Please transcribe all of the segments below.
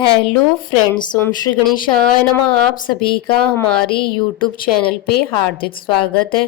Hello friends, ओम श्री गणेशाय नमः। आप सभी का हमारे यूट्यूब चैनल पे हार्दिक स्वागत है।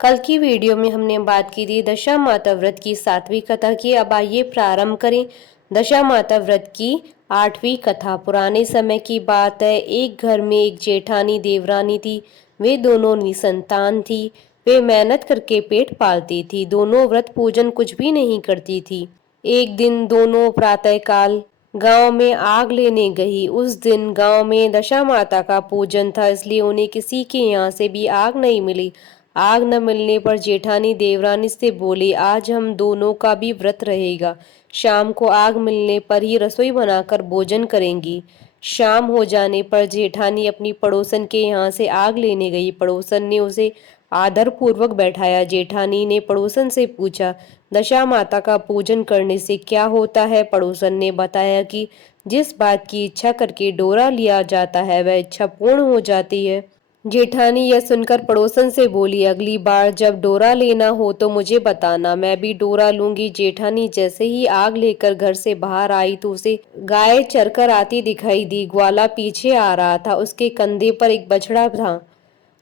कल की वीडियो में हमने बात की थी दशा माता व्रत की 7वीं कथा की। अब आइए प्रारंभ करें दशा माता व्रत की 8वीं कथा। पुराने समय की बात है। एक घर में एक जेठानी देवरानी थी। वे दोनों निसंतान थी। वे मेहनत करके पेट पालती थी। दोनों व्रत पूजन कुछ भी नहीं करती थी। एक दिन दोनों प्रातःकाल गांव में आग लेने गई। उस दिन गांव में दशा माता का पूजन था, इसलिए उन्हें किसी के यहाँ से भी आग नहीं मिली। आग न मिलने पर जेठानी देवरानी से बोली, आज हम दोनों का भी व्रत रहेगा। शाम को आग मिलने पर ही रसोई बनाकर भोजन करेंगी। शाम हो जाने पर जेठानी अपनी पड़ोसन के यहाँ से आग लेने गई। पड़ोसन ने उसे आदर पूर्वक बैठाया। जेठानी ने पड़ोसन से पूछा, दशा माता का पूजन करने से क्या होता है? पड़ोसन ने बताया कि जिस बात की इच्छा करके डोरा लिया जाता है वह इच्छा पूर्ण हो जाती है। जेठानी यह सुनकर पड़ोसन से बोली, अगली बार जब डोरा लेना हो तो मुझे बताना, मैं भी डोरा लूंगी। जेठानी जैसे ही आग लेकर घर से बाहर आई तो उसे गाय चरकर आती दिखाई दी। ग्वाला पीछे आ रहा था। उसके कंधे पर एक बछड़ा था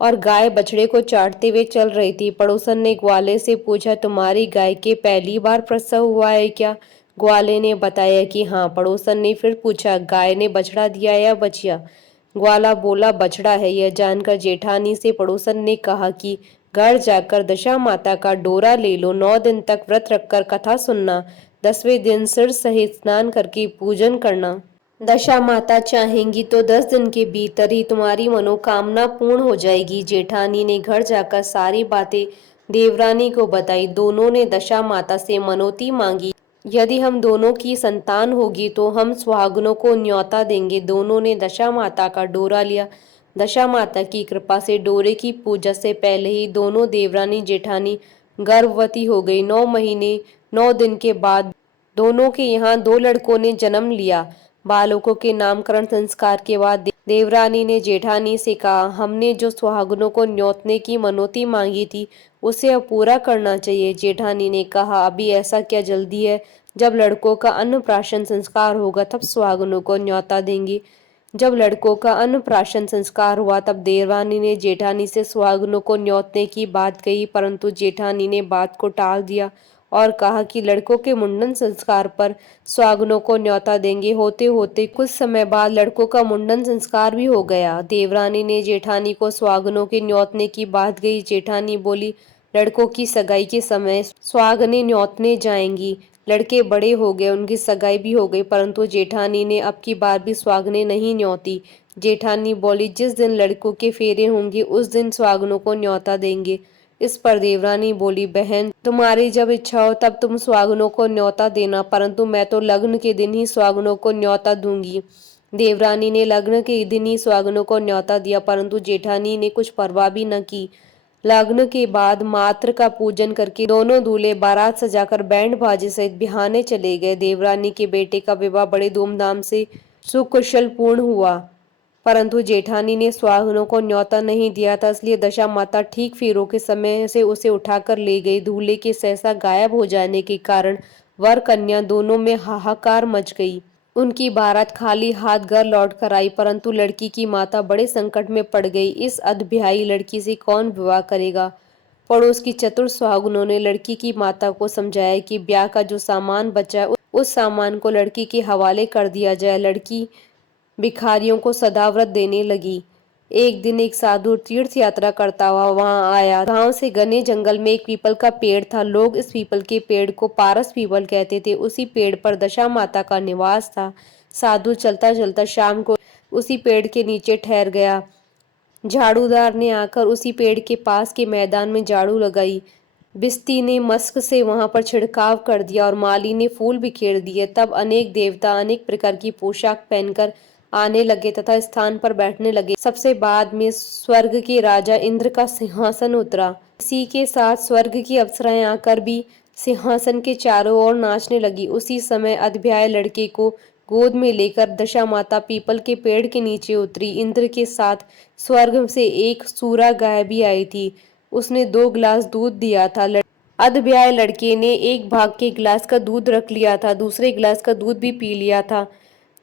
और गाय बछड़े को चाटते हुए चल रही थी। पड़ोसन ने ग्वाले से पूछा, तुम्हारी गाय के पहली बार प्रसव हुआ है क्या? ग्वाले ने बताया कि हाँ। पड़ोसन ने फिर पूछा, गाय ने बछड़ा दिया या बछिया? ग्वाला बोला, बछड़ा है। यह जानकर जेठानी से पड़ोसन ने कहा कि घर जाकर दशा माता का डोरा ले लो। 9 दिन तक व्रत रखकर कथा सुनना। 10वें दिन सिर सहित स्नान करके पूजन करना। दशा माता चाहेंगी तो 10 दिन के भीतर ही तुम्हारी मनोकामना पूर्ण हो जाएगी। जेठानी ने घर जाकर सारी बातें देवरानी को बताई। दोनों ने दशा माता से मनौती मांगी, यदि हम दोनों की संतान होगी तो हम सुहागनों को न्योता देंगे। दोनों ने दशा माता का डोरा लिया। दशा माता की कृपा से डोरे की पूजा से पहले ही दोनों देवरानी जेठानी गर्भवती हो गई। 9 महीने 9 दिन के बाद दोनों के यहाँ 2 लड़कों ने जन्म लिया। बालकों के नामकरण संस्कार के बाद देवरानी ने जेठानी से कहा, हमने जो सुहागनों को न्योतने की मनौती मांगी थी उसे अब पूरा करना चाहिए। जेठानी ने कहा, अभी ऐसा क्या जल्दी है? जब लड़कों का अन्नप्राशन संस्कार होगा तब सुहागनों को न्योता देंगे। जब लड़कों का अन्नप्राशन संस्कार हुआ तब देवरानी ने जेठानी से सुहागनों को न्योतने की बात कही, परंतु जेठानी ने बात को टाल दिया और कहा कि लड़कों के मुंडन संस्कार पर सुहागनों को न्योता देंगे। होते होते कुछ समय बाद लड़कों का मुंडन संस्कार भी हो गया। देवरानी ने जेठानी को सुहागनों के न्योतने की बात कही। जेठानी बोली, लड़कों की सगाई के समय सुहागनें न्योतने जाएंगी। लड़के बड़े हो गए, उनकी सगाई भी हो गई, परंतु जेठानी ने अब की बार भी सुहागनें नहीं न्योती। जेठानी बोली, जिस दिन लड़कों के फेरे होंगे उस दिन सुहागनों को न्योता देंगे। इस पर देवरानी बोली, बहन तुम्हारी जब इच्छा हो तब तुम सुहागनों को न्योता देना, परंतु मैं तो लग्न के दिन ही सुहागनों को न्योता दूंगी। देवरानी ने लग्न के दिन ही सुहागनों को न्योता दिया, परंतु जेठानी ने कुछ परवाह भी न की। लग्न के बाद मात्र का पूजन करके दोनों दूल्हे बारात सजाकर बैंड बाजे सहित बिहाने चले गए। देवरानी के बेटे का विवाह बड़े धूमधाम से सुकुशल पूर्ण हुआ, परंतु जेठानी ने सुहागनों को न्योता नहीं दिया था, इसलिए दशा माता ठीक फेरों के समय से उसे उठाकर ले गई। दूल्हे के सहसा गायब हो जाने के कारण वर कन्या दोनों में हाहाकार मच गई। उनकी बारात खाली हाथ घर लौट कर आई, परंतु लड़की की माता बड़े संकट में पड़ गई। इस अधब्याही लड़की से कौन विवाह करेगा? पड़ोस की चतुर सुहागनों ने लड़की की माता को समझाया कि ब्याह का जो सामान बचा है उस सामान को लड़की के हवाले कर दिया जाए। लड़की भिखारियों को सदाव्रत देने लगी। एक दिन एक साधु तीर्थ यात्रा करता हुआ वहां आया। गांव से घने जंगल में एक पीपल का पेड़ था। लोग इस पीपल के पेड़ को पारस पीपल कहते थे। उसी पेड़ पर दशा माता का निवास था। साधु चलता चलता शाम को उसी पेड़ के नीचे ठहर गया। झाड़ूदार ने आकर उसी पेड़ के पास के मैदान में झाड़ू लगाई। बिस्ती ने मस्क से वहां पर छिड़काव कर दिया और माली ने फूल बिखेर दिए। तब अनेक देवता अनेक प्रकार की पोशाक पहनकर आने लगे तथा स्थान पर बैठने लगे। सबसे बाद में स्वर्ग के राजा इंद्र का सिंहासन उतरा। इसी के साथ स्वर्ग की अप्सराएं आकर भी सिंहासन के चारों ओर नाचने लगी। उसी समय अधब्याय लड़के को गोद में लेकर दशा माता पीपल के पेड़ के नीचे उतरी। इंद्र के साथ स्वर्ग से एक सूरा गाय भी आई थी। उसने 2 गिलास दूध दिया था। अधब्याय लड़के ने एक भाग के गिलास का दूध रख लिया था, दूसरे गिलास का दूध भी पी लिया था।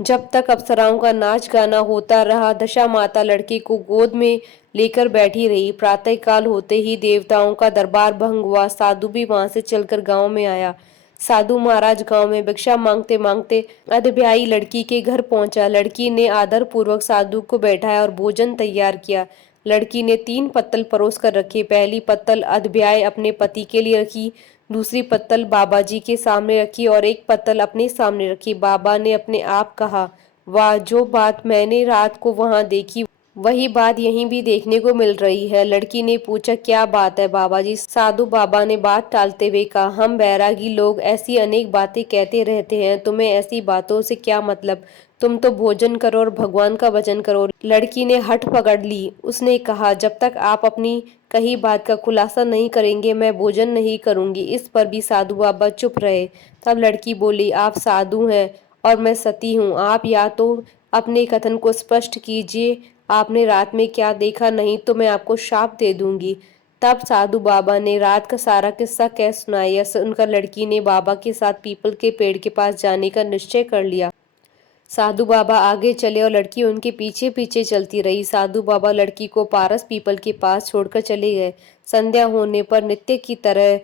जब तक अप्सराओं का नाच गाना होता रहा, दशा माता लड़के को गोद में लेकर बैठी रही। प्रातःकाल होते ही देवताओं का दरबार भंग हुआ। साधु भी वहां से चलकर गांव में आया। साधु महाराज गांव में भिक्षा मांगते मांगते अधब्याई लड़की के घर पहुंचा। लड़की ने आदर पूर्वक साधु को बैठाया और भोजन तैयार किया। लड़की ने 3 पत्तल परोस कर रखे। पहली पत्तल अधब्याय अपने पति के लिए रखी, दूसरी पत्तल बाबा जी के सामने रखी और एक पत्तल अपने सामने रखी। बाबा ने अपने आप कहा, वाह, जो बात मैंने रात को वहां देखी वही बात यहीं भी देखने को मिल रही है। लड़की ने पूछा, क्या बात है बाबा जी? साधु बाबा ने बात टालते हुए कहा, हम बैरागी लोग ऐसी अनेक बातें कहते रहते हैं, तुम्हें ऐसी बातों से क्या मतलब? तुम तो भोजन करो और भगवान का भजन करो। लड़की ने हठ पकड़ ली। उसने कहा, जब तक आप अपनी कही बात का खुलासा नहीं करेंगे मैं भोजन नहीं करूंगी। इस पर भी साधु बाबा चुप रहे। तब लड़की बोली, आप साधु हैं और मैं सती हूँ। आप या तो अपने कथन को स्पष्ट कीजिए, आपने रात में क्या देखा, नहीं तो मैं आपको शाप दे दूंगी। तब साधु बाबा ने रात का सारा किस्सा कह सुनाया। सुनकर लड़की ने बाबा के साथ पीपल के पेड़ के पास जाने का निश्चय कर लिया। साधु बाबा आगे चले और लड़की उनके पीछे पीछे चलती रही। साधु बाबा लड़की को पारस पीपल के पास छोड़कर चले गए। संध्या होने पर नित्य की तरह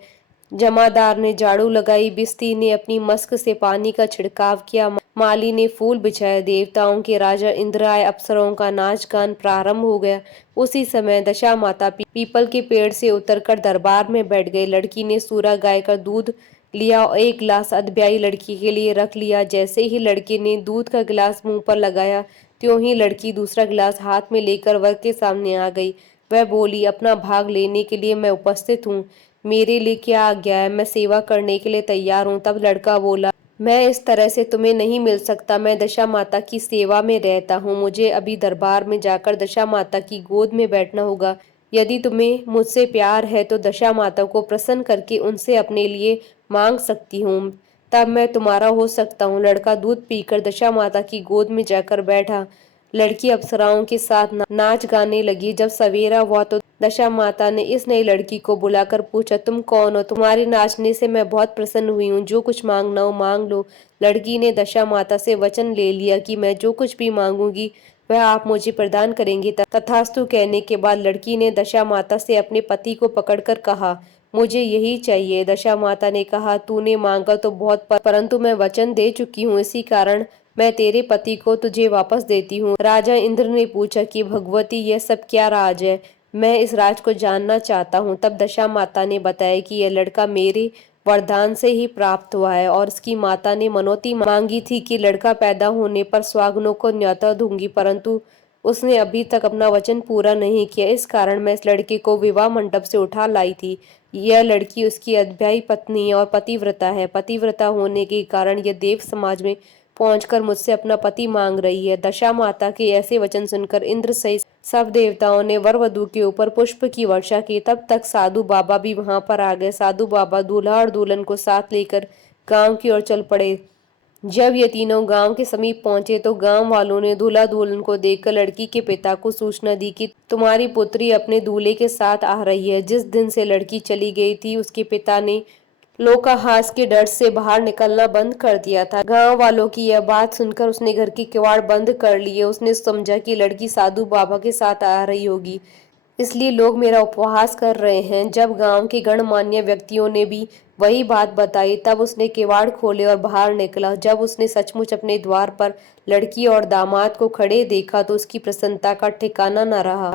जमादार ने झाड़ू लगाई, बिस्ती ने अपनी मस्क से पानी का छिड़काव किया, माली ने फूल बिछाए, देवताओं के राजा इंद्र आए, अप्सराओं का नाच गान प्रारंभ हो गया। उसी समय दशा माता पीपल के पेड़ से उतरकर दरबार में बैठ गई। लड़की ने सूरा गाय का दूध लिया और एक गिलास अधब्याई लड़की के लिए रख लिया। जैसे ही लड़के ने दूध का गिलास मुंह पर लगाया, त्यों ही लड़की दूसरा गिलास हाथ में लेकर वर के सामने आ गई। वह बोली, अपना भाग लेने के लिए मैं उपस्थित हूँ। मेरे लिए क्या आज्ञा है? मैं सेवा करने के लिए तैयार हूँ। तब लड़का बोला, मैं इस तरह से तुम्हें नहीं मिल सकता। मैं दशा माता की सेवा में रहता हूँ। मुझे अभी दरबार में जाकर दशा माता की गोद में बैठना होगा। यदि तुम्हें मुझसे प्यार है तो दशा माता को प्रसन्न करके उनसे अपने लिए मांग सकती हूँ, तब मैं तुम्हारा हो सकता हूँ। लड़का दूध पीकर दशा माता की गोद में जाकर बैठा। लड़की अप्सराओं के साथ नाच गाने लगी। जब सवेरा हुआ तो दशा माता ने इस नई लड़की को बुलाकर पूछा, तुम कौन हो? तुम्हारे नाचने से मैं बहुत प्रसन्न हुई हूँ, जो कुछ मांगना हो मांग लो। लड़की ने दशा माता से वचन ले लिया कि मैं जो कुछ भी मांगूंगी वह आप मुझे प्रदान करेंगी। तथास्तु कहने के बाद लड़की ने दशा माता से अपने पति को पकड़कर कहा, मुझे यही चाहिए। दशा माता ने कहा, तूने मांगा तो बहुत, परंतु मैं वचन दे चुकी हूँ, इसी कारण मैं तेरे पति को तुझे वापस देती हूँ। राजा इंद्र ने पूछा कि भगवती, यह सब क्या राज है? मैं इस राज को जानना चाहता हूँ। तब दशा माता ने बताया कि यह लड़का मेरे वरदान से ही प्राप्त हुआ है और उसकी माता ने मनौती मांगी थी कि लड़का पैदा होने पर सुहागनों को न्योता दूंगी, परंतु उसने अभी तक अपना वचन पूरा नहीं किया। इस कारण मैं इस लड़के को विवाह मंडप से उठा लाई थी। यह लड़की उसकी अध्यायी पत्नी और पतिव्रता है। पतिव्रता होने के कारण यह देव समाज में पहुंचकर मुझसे अपना पति मांग रही है। दशा माता के ऐसे वचन सुनकर इंद्र सहित सब देवताओं ने वर वधू के ऊपर पुष्प की वर्षा की। तब तक साधु बाबा भी वहां पर आ गए। साधु बाबा दूल्हा और दुल्हन को साथ लेकर गांव की ओर चल पड़े। जब ये तीनों गांव के समीप पहुंचे तो गांव वालों ने दूल्हा दुल्हन को देखकर लड़की के पिता को सूचना दी कि तुम्हारी पुत्री अपने दूल्हे के साथ आ रही है। जिस दिन से लड़की चली गई थी उसके पिता ने लोकाहास के डर से बाहर निकलना बंद कर दिया था। गांव वालों की यह बात सुनकर उसने घर के किवाड़ बंद कर लिए। उसने समझा कि लड़की साधु बाबा के साथ आ रही होगी, इसलिए लोग मेरा उपहास कर रहे हैं। जब गांव के गणमान्य व्यक्तियों ने भी वही बात बताई तब उसने किवाड़ खोले और बाहर निकला। जब उसने सचमुच अपने द्वार पर लड़की और दामाद को खड़े देखा तो उसकी प्रसन्नता का ठिकाना न रहा।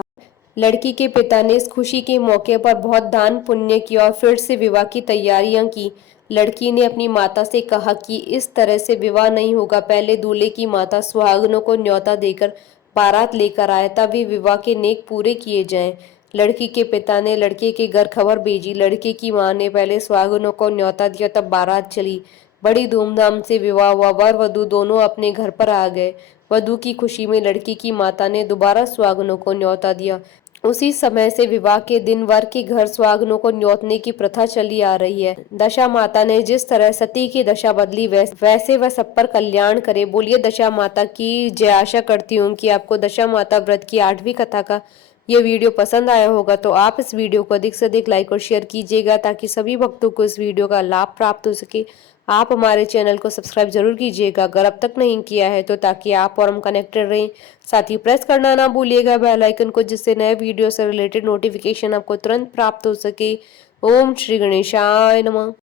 लड़की के पिता ने इस खुशी के मौके पर बहुत दान पुण्य किया और फिर से विवाह की तैयारियां की। लड़की ने अपनी माता से कहा कि इस तरह से विवाह नहीं होगा, पहले दूल्हे की माता सुहागनों को न्योता देकर बारात लेकर आए, तब भी विवाह के नेक पूरे किए जाएं। लड़की के पिता ने लड़के के घर खबर भेजी। लड़के की मां ने पहले सुहागनों को न्योता दिया, तब बारात चली। बड़ी धूमधाम से विवाह हुआ। वर वधू दोनों अपने घर पर आ गए। वधू की खुशी में लड़की की माता ने दोबारा सुहागनों को न्योता दिया। उसी समय से विवाह के दिन वर के घर सुहागनों को न्योतने की प्रथा चली आ रही है। दशा माता ने जिस तरह सती की दशा बदली वैसे वह सब पर कल्याण करे। बोलिए दशा माता की जय। आशा करती हूँ कि आपको दशा माता व्रत की 8वीं कथा का ये वीडियो पसंद आया होगा, तो आप इस वीडियो को अधिक से अधिक लाइक और शेयर कीजिएगा ताकि सभी भक्तों को इस वीडियो का लाभ प्राप्त हो सके। आप हमारे चैनल को सब्सक्राइब जरूर कीजिएगा अगर अब तक नहीं किया है तो, ताकि आप और हम कनेक्टेड रहें। साथ ही प्रेस करना ना भूलिएगा बेल आइकन को, जिससे नए वीडियो से रिलेटेड नोटिफिकेशन आपको तुरंत प्राप्त हो सके। ओम श्री गणेशाय नमः।